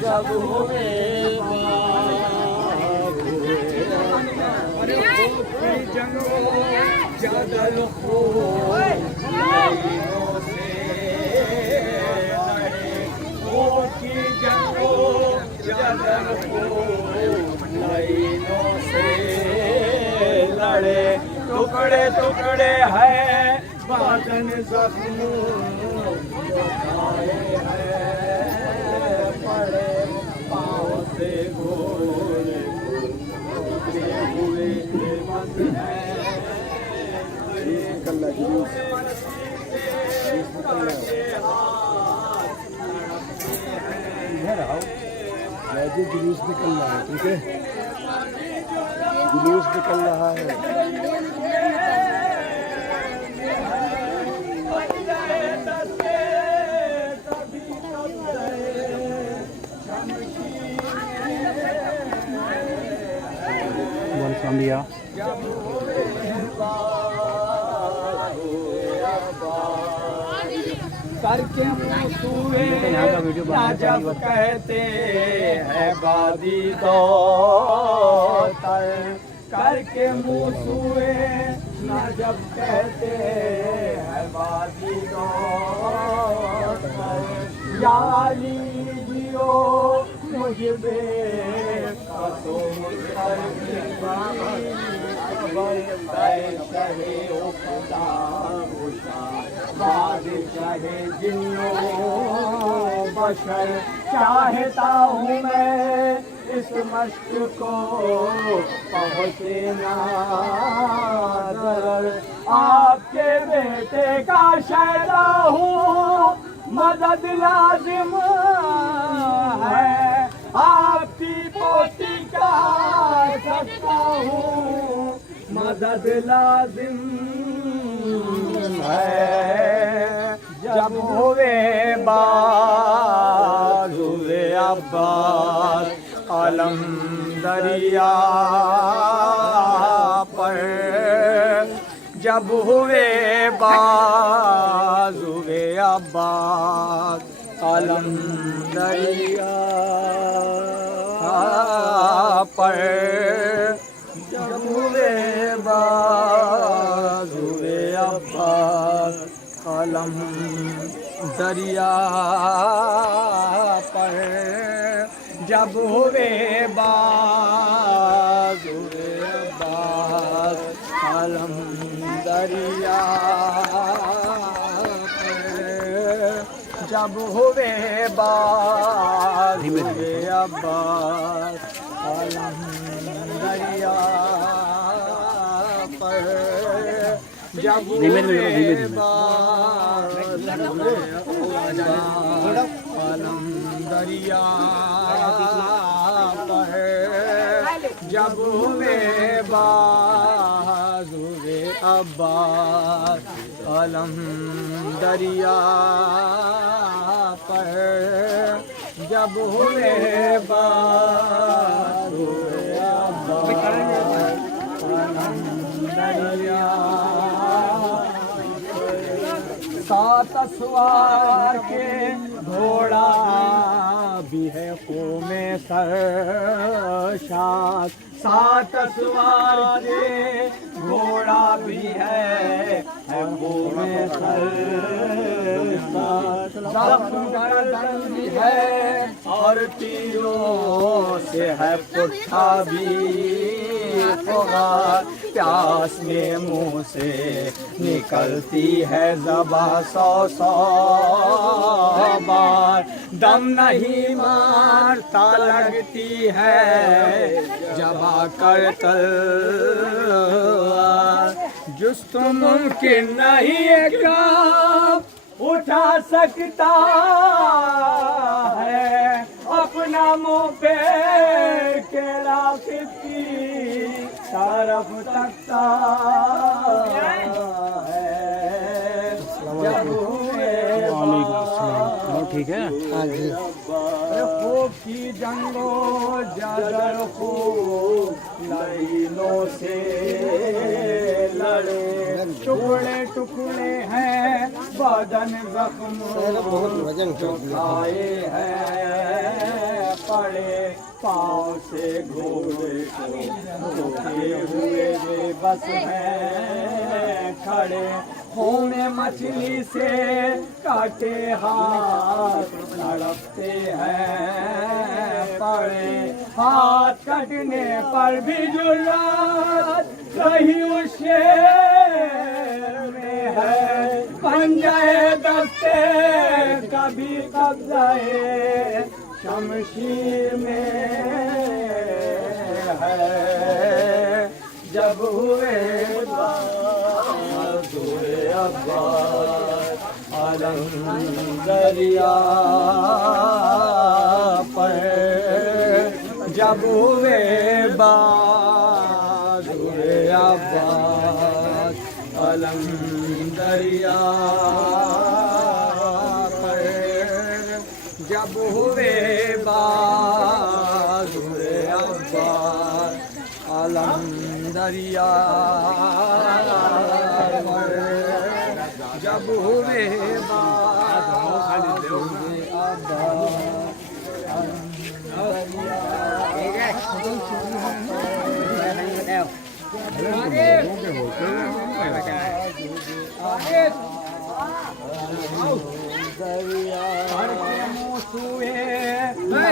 जब हुए जगल हो लाइनों से लड़े, की जंगो जगल हो लाइनों से लड़े, टुकड़े टुकड़े हैं बादन जख्मों जो खाए हैं, पड़े पाँव से घोड़े हुए बंद हैं। कल्ला जुलूस इधर आओ, मैजिक जुलूस निकल रहा है, ठीक है, जुलूस निकल रहा है। Colombia करके मुँह ना जब कहते हैं बादी दौतर, करके मुँह ना जब कहते हैं बादी दौतर, याली जियो मुझे बेकसो चाहे जिन्नो बशर, चाहता हूँ मैं इस मश्क को पहुँचे ना दर, आपके बेटे का शहरा हूँ, मदद लाजिम है, आपकी पोती का सकता हूँ, मदद लाजिम है। जब हुए बाज हुए अब्बास अलम दरिया पर, जब हुए बाज हुए अब्बास अलम दरिया पर, जब हुए बाज हुए अब्बास कलम दरिया पर, जब हुए बाज हुए अब्बास कलम दरिया पर, जब हुए बाज हुए अब्बास कलम दरिया पर, जब हुए कलम दरिया पर, जब हुए बाज हुए अब्बास कलम दरिया पर, जब हुए बाज हुए अब्बास कलम दरिया, सात सवार के घोड़ा भी है क़ौमे सरशाद, सात सवार के घोड़ा भी है क़ौमे सरशाद, ज़ख्म गर्दन भी है और तीरों से है पुट्ठा भी पुकार, प्यास में मुँह से निकलती है ज़बा सौ सौ बार, दम नहीं मारता लगती है जबा कर तलवार, जुस्त मुमकिन नहीं है काम उठा सकता है अपना मुँह पे के रास्ते की तरफ तकता ठीक है। हाँ जी। की जंगो जगर हो लाइनों से लड़े, टुकड़े टुकड़े हैं बदन जख्म बहुत वजन खाए हैं पड़े, पाँव से घोड़े को धोते हुए बेबस हैं खड़े, मुँह में मछली से काटे हाथ तड़पते हैं पड़े, हाथ कटने पर भी जुर्रात कहीं उस शेर में है, पंजाए दस्ते कभी कब्जाए शमशीर में है, जब हुए आलम दरिया पर, जब हुए बहादुर अब्बास आलम दरिया पर, जब हुए बहादुर अब्बास आलम दरिया पर, जब हुए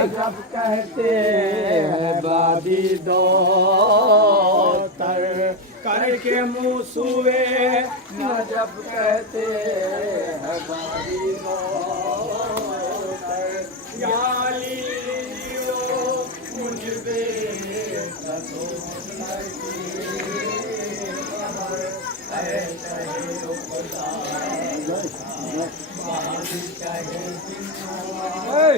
जब कहते हैं बादी दो तर करके मुँह सुए न, जब कहते हैं बादी दो तर याली मुझ पे Hey!